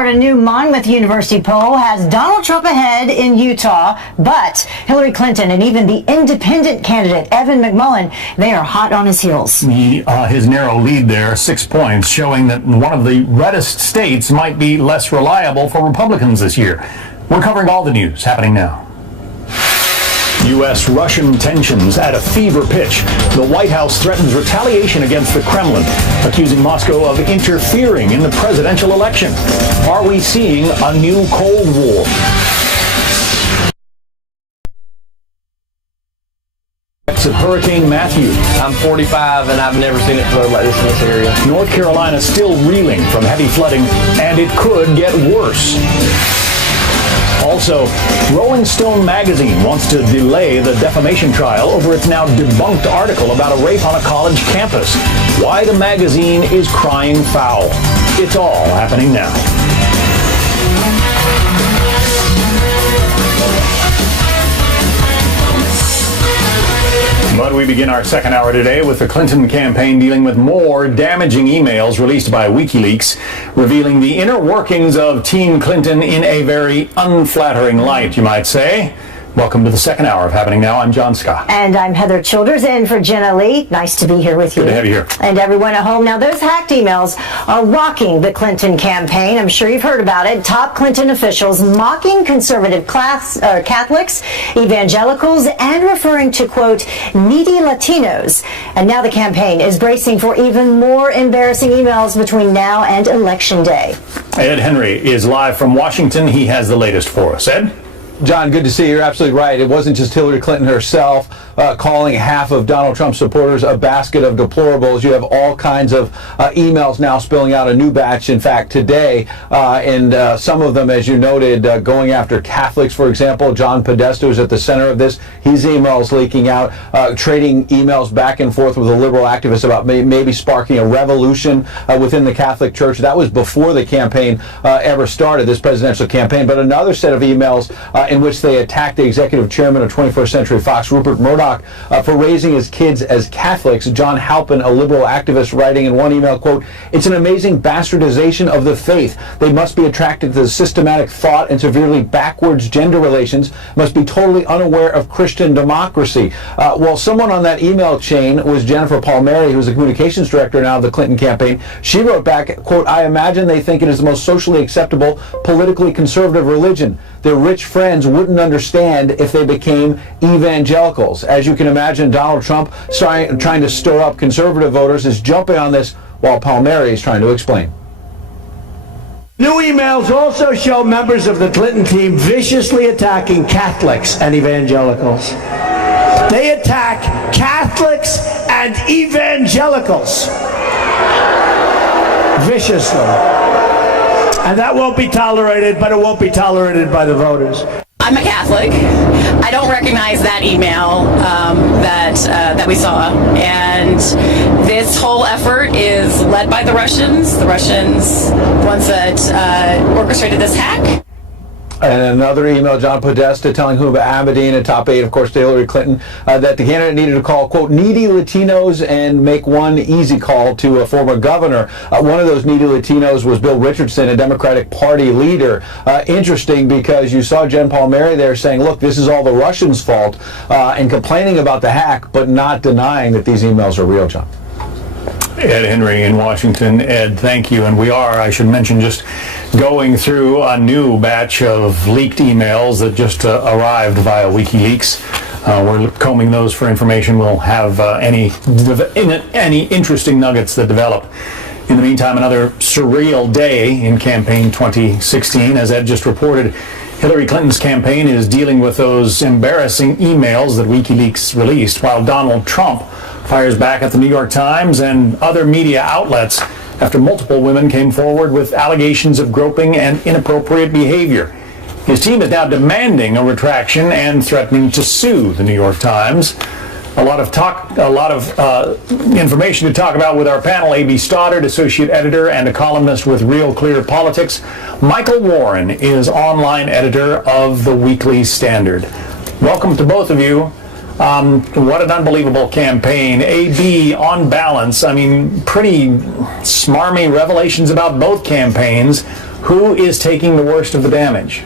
A new Monmouth University poll has Donald Trump ahead in Utah, but Hillary Clinton and even the independent candidate, Evan McMullin, they are hot on his heels. His narrow lead there, 6 points, showing that one of the reddest states might be less reliable for Republicans this year. We're covering all the news happening now. U.S.-Russian tensions at a fever pitch. The White House threatens retaliation against the Kremlin, accusing Moscow of interfering in the presidential election. Are we seeing a new Cold War? Of Hurricane Matthew. I'm 45 and I've never seen it flood like this in this area. North Carolina still reeling from heavy flooding, and it could get worse. Also, Rolling Stone magazine wants to delay the defamation trial over its now debunked article about a rape on a college campus. Why the magazine is crying foul. It's all happening now. But we begin our second hour today with the Clinton campaign dealing with more damaging emails released by WikiLeaks, revealing the inner workings of Team Clinton in a very unflattering light, you might say. Welcome to the second hour of Happening Now. I'm John Scott. And I'm Heather Childers, in for Jenna Lee. Nice to be here with you. Good to have you here. And everyone at home. Now, those hacked emails are rocking the Clinton campaign. I'm sure you've heard about it. Top Clinton officials mocking conservative Catholics, evangelicals, and referring to, quote, needy Latinos. And now the campaign is bracing for even more embarrassing emails between now and Election Day. Ed Henry is live from Washington. He has the latest for us. Ed? John, good to see you. You're absolutely right. It wasn't just Hillary Clinton herself calling half of Donald Trump's supporters a basket of deplorables. You have all kinds of emails now spilling out, a new batch, in fact, today. And some of them, as you noted, going after Catholics, for example. John Podesta is at the center of this. His emails leaking out, trading emails back and forth with a liberal activist about maybe sparking a revolution within the Catholic Church. That was before the campaign ever started, this presidential campaign. But another set of emails in which they attacked the executive chairman of 21st Century Fox, Rupert Murdoch, for raising his kids as Catholics. John Halpin, a liberal activist, writing in one email, quote, "It's an amazing bastardization of the faith. They must be attracted to the systematic thought and severely backwards gender relations, must be totally unaware of Christian democracy." Well, someone on that email chain was Jennifer Palmieri, who's the communications director now of the Clinton campaign. She wrote back, quote, "I imagine they think it is the most socially acceptable, politically conservative religion. Their rich friends wouldn't understand if they became evangelicals." As you can imagine, Donald Trump, trying to stir up conservative voters, is jumping on this while Palmieri is trying to explain. New emails also show members of the Clinton team viciously attacking Catholics and evangelicals. They attack Catholics and evangelicals viciously. And that won't be tolerated, but it won't be tolerated by the voters. I'm a Catholic. I don't recognize that email that we saw. And this whole effort is led by the Russians. The Russians, ones that orchestrated this hack. And another email, John Podesta telling Huma Abedin, a top aide, of course, to Hillary Clinton, that the candidate needed to call, quote, needy Latinos and make one easy call to a former governor. One of those needy Latinos was Bill Richardson, a Democratic Party leader. Interesting, because you saw Jen Palmieri there saying, look, this is all the Russians' fault, and complaining about the hack, but not denying that these emails are real, John. Ed Henry in Washington. Ed, thank you. And we are, I should mention, just going through a new batch of leaked emails that just arrived via WikiLeaks. We're combing those for information. We'll have any interesting nuggets that develop. In the meantime, another surreal day in campaign 2016. As Ed just reported, Hillary Clinton's campaign is dealing with those embarrassing emails that WikiLeaks released, while Donald Trump fires back at the New York Times and other media outlets after multiple women came forward with allegations of groping and inappropriate behavior. His team is now demanding a retraction and threatening to sue the New York Times. A lot of information to talk about with our panel. A.B. Stoddard, associate editor and a columnist with Real Clear Politics. Michael Warren is online editor of the Weekly Standard. Welcome to both of you. What an unbelievable campaign. A.B., on balance, I mean, pretty smarmy revelations about both campaigns. Who is taking the worst of the damage?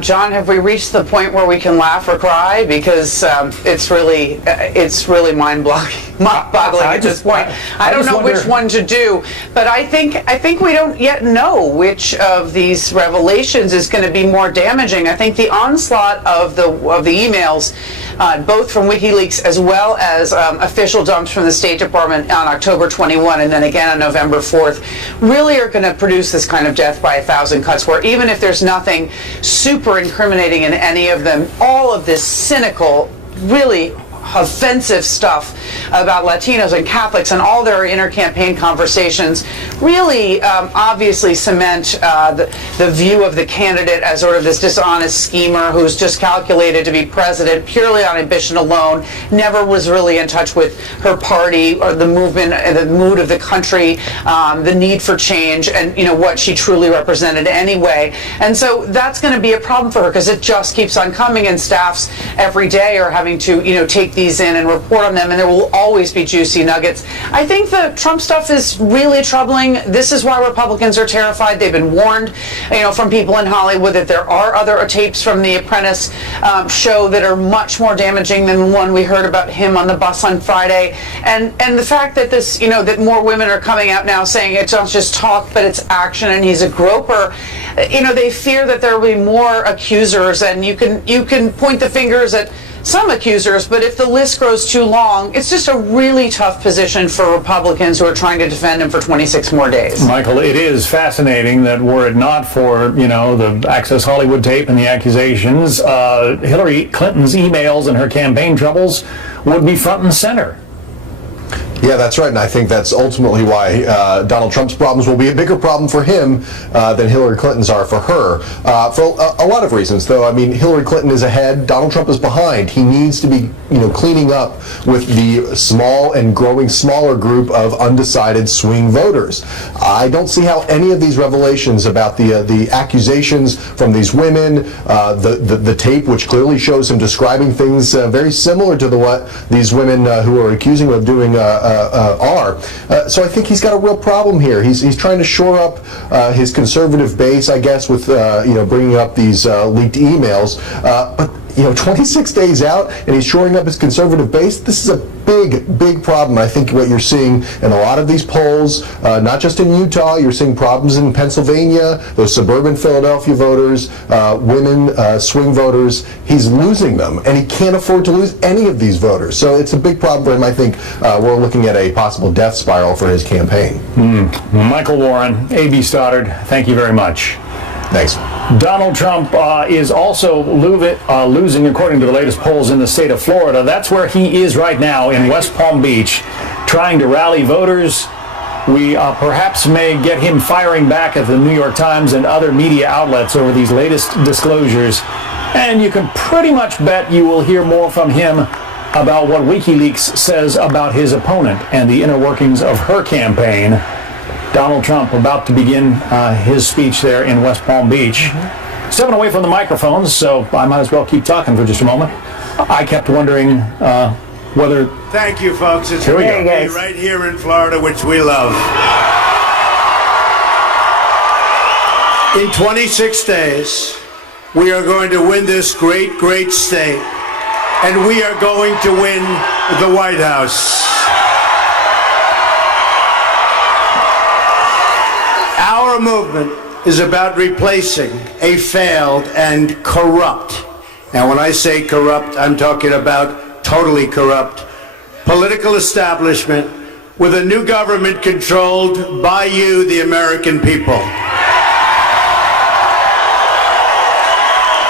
John, have we reached the point where we can laugh or cry? Because it's really mind-boggling at this point. I don't know which one to do, but I think we don't yet know which of these revelations is going to be more damaging. I think the onslaught of the emails, both from WikiLeaks as well as official dumps from the State Department on October 21 and then again on November 4th, really are going to produce this kind of death by 1,000 cuts, where even if there's nothing super incriminating in any of them, all of this cynical, really offensive stuff about Latinos and Catholics and all their inter-campaign conversations really obviously cement the view of the candidate as sort of this dishonest schemer who's just calculated to be president purely on ambition alone, never was really in touch with her party or the movement, the mood of the country, the need for change, and what she truly represented anyway. And so that's going to be a problem for her, because it just keeps on coming, and staffs every day are having to take these in and report on them, and there will always be juicy nuggets. I think the Trump stuff is really troubling. This is why Republicans are terrified. They've been warned, from people in Hollywood that there are other tapes from The Apprentice show that are much more damaging than the one we heard about him on the bus on Friday. And the fact that this, that more women are coming out now saying it's not just talk, but it's action, and he's a groper. They fear that there will be more accusers, and you can point the fingers at some accusers, but if the list grows too long, it's just a really tough position for Republicans who are trying to defend him for 26 more days. Michael, it is fascinating that were it not for, the Access Hollywood tape and the accusations, Hillary Clinton's emails and her campaign troubles would be front and center. Yeah, that's right, and I think that's ultimately why Donald Trump's problems will be a bigger problem for him than Hillary Clinton's are for her. For a lot of reasons, though. I mean, Hillary Clinton is ahead, Donald Trump is behind. He needs to be, cleaning up with the small and growing smaller group of undecided swing voters. I don't see how any of these revelations about the accusations from these women, the tape, which clearly shows him describing things very similar to what these women who are accusing him of doing are. So I think he's got a real problem here. He's trying to shore up his conservative base, I guess, with bringing up these leaked emails. But 26 days out, and he's shoring up his conservative base. This is a big problem. I think what you're seeing in a lot of these polls, not just in Utah, you're seeing problems in Pennsylvania, those suburban Philadelphia voters, women, swing voters. He's losing them, and he can't afford to lose any of these voters. So it's a big problem for him. I think we're looking at a possible death spiral for his campaign. Michael Warren, A.B. Stoddard, thank you very much. Thanks. Donald Trump is also losing, according to the latest polls, in the state of Florida. That's where he is right now, in West Palm Beach, trying to rally voters. We perhaps may get him firing back at the New York Times and other media outlets over these latest disclosures. And you can pretty much bet you will hear more from him about what WikiLeaks says about his opponent and the inner workings of her campaign. Donald Trump about to begin his speech there in West Palm Beach. Stepping away from the microphones, so I might as well keep talking for just a moment. I kept wondering whether... Thank you, folks. It's here we great go. to be right here in Florida, which we love. In 26 days, we are going to win this great state, and we are going to win the White House. Our movement is about replacing a failed and corrupt, and when I say corrupt, I'm talking about totally corrupt, political establishment with a new government controlled by you, the American people.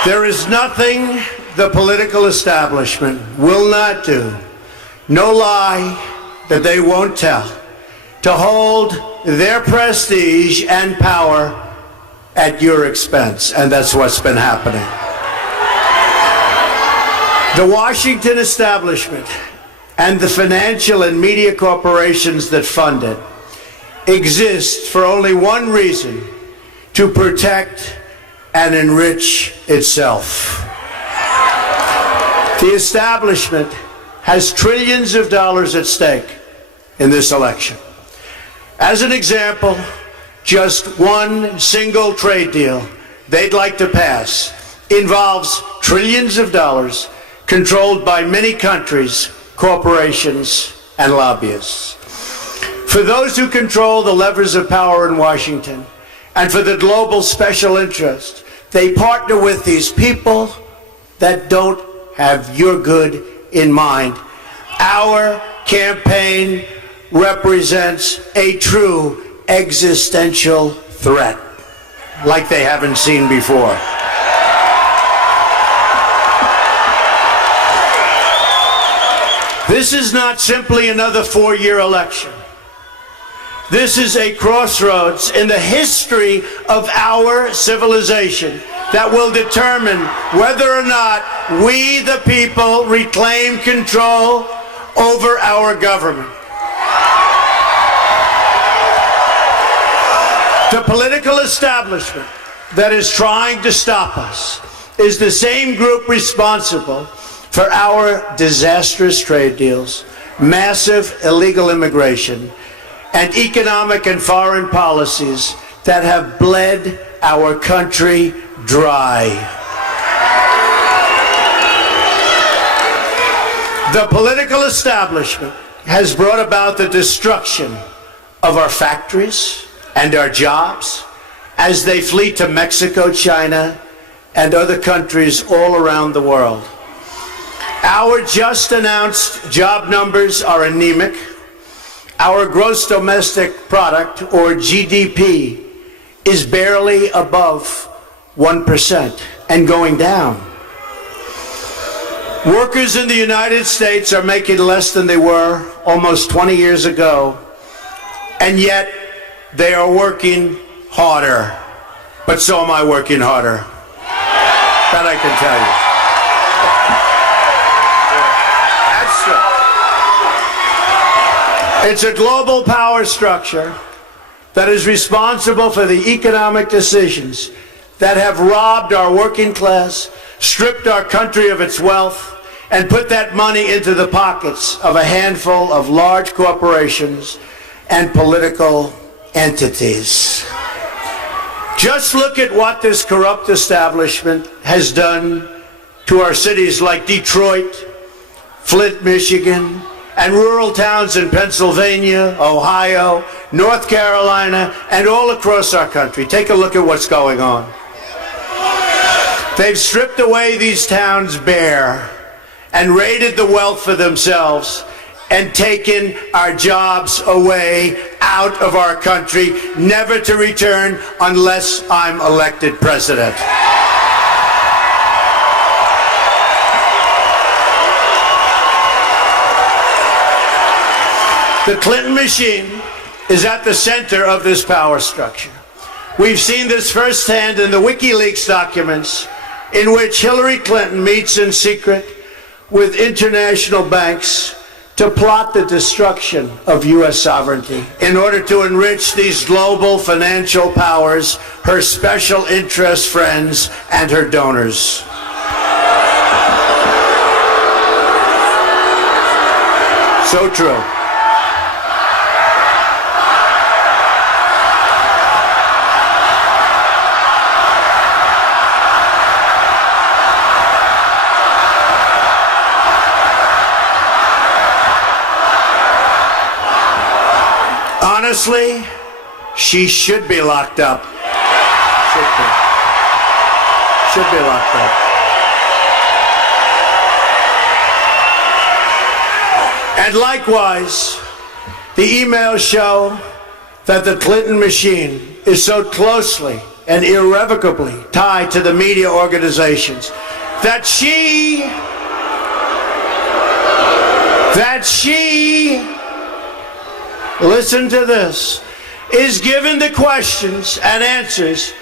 There is nothing the political establishment will not do, no lie that they won't tell, to hold their prestige and power at your expense. And that's what's been happening. The Washington establishment and the financial and media corporations that fund it exist for only one reason: to protect and enrich itself. The establishment has trillions of dollars at stake in this election. As an example, just one single trade deal they'd like to pass involves trillions of dollars controlled by many countries, corporations, and lobbyists. For those who control the levers of power in Washington, and for the global special interest, they partner with these people that don't have your good in mind. Our campaign represents a true existential threat, like they haven't seen before. This is not simply another four-year election. This is a crossroads in the history of our civilization that will determine whether or not we, the people, reclaim control over our government. The political establishment that is trying to stop us is the same group responsible for our disastrous trade deals, massive illegal immigration, and economic and foreign policies that have bled our country dry. The political establishment has brought about the destruction of our factories and our jobs as they flee to Mexico, China, and other countries all around the world. Our just announced job numbers are anemic. Our gross domestic product, or GDP, is barely above 1% and going down. Workers in the United States are making less than they were almost 20 years ago, and yet they are working harder. But so am I working harder. That I can tell you. It's a global power structure that is responsible for the economic decisions that have robbed our working class, stripped our country of its wealth, and put that money into the pockets of a handful of large corporations and political entities. Just look at what this corrupt establishment has done to our cities like Detroit, Flint, Michigan, and rural towns in Pennsylvania, Ohio, North Carolina, and all across our country. Take a look at what's going on. They've stripped away these towns bare and raided the wealth for themselves and taken our jobs away out of our country, never to return unless I'm elected president. The Clinton machine is at the center of this power structure. We've seen this firsthand in the WikiLeaks documents, in which Hillary Clinton meets in secret with international banks to plot the destruction of U.S. sovereignty in order to enrich these global financial powers, her special interest friends, and her donors. So true. Honestly, she should be locked up. Should be locked up. And likewise, the emails show that the Clinton machine is so closely and irrevocably tied to the media organizations that she listen to this, is given the questions and answers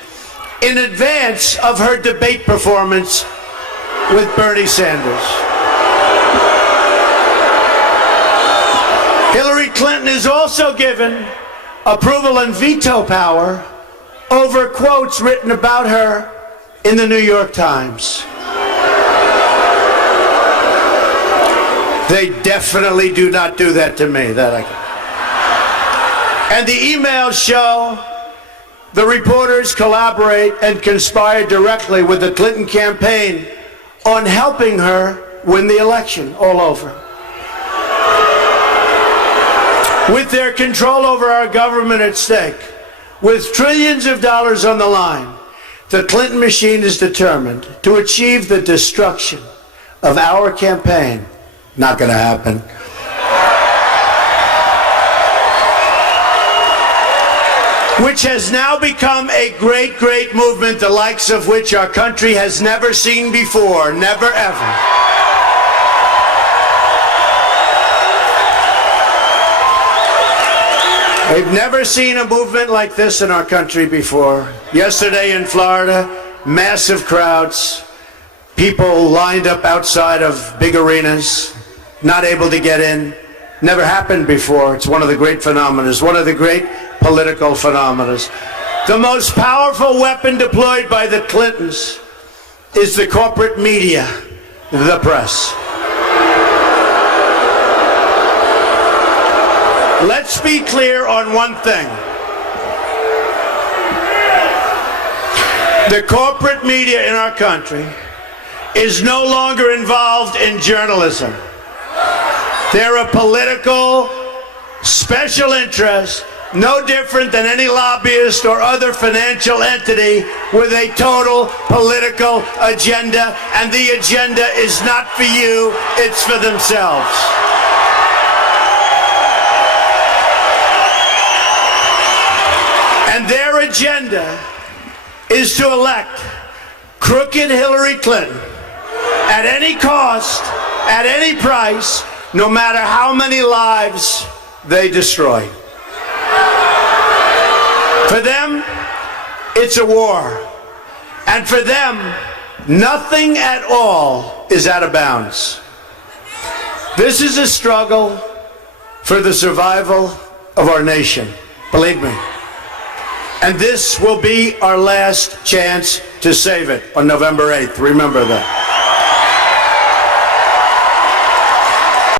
in advance of her debate performance with Bernie Sanders. Hillary Clinton is also given approval and veto power over quotes written about her in the New York Times. They definitely do not do that to me. And the emails show The reporters collaborate and conspire directly with the Clinton campaign on helping her win the election all over. With their control over our government at stake, with trillions of dollars on the line, the Clinton machine is determined to achieve the destruction of our campaign. Not going to happen. Which has now become a great, great movement, the likes of which our country has never seen before, never ever. We've never seen a movement like this in our country before. Yesterday in Florida, massive crowds, people lined up outside of big arenas, not able to get in. Never happened before. It's one of the great phenomena, one of the great political phenomena. The most powerful weapon deployed by the Clintons is the corporate media, the press. Let's be clear on one thing. The corporate media in our country is no longer involved in journalism. They're a political special interest, no different than any lobbyist or other financial entity with a total political agenda, and the agenda is not for you, it's for themselves. And their agenda is to elect crooked Hillary Clinton at any cost, at any price, no matter how many lives they destroy. For them, it's a war. And for them, nothing at all is out of bounds. This is a struggle for the survival of our nation, believe me. And this will be our last chance to save it on November 8th. Remember that.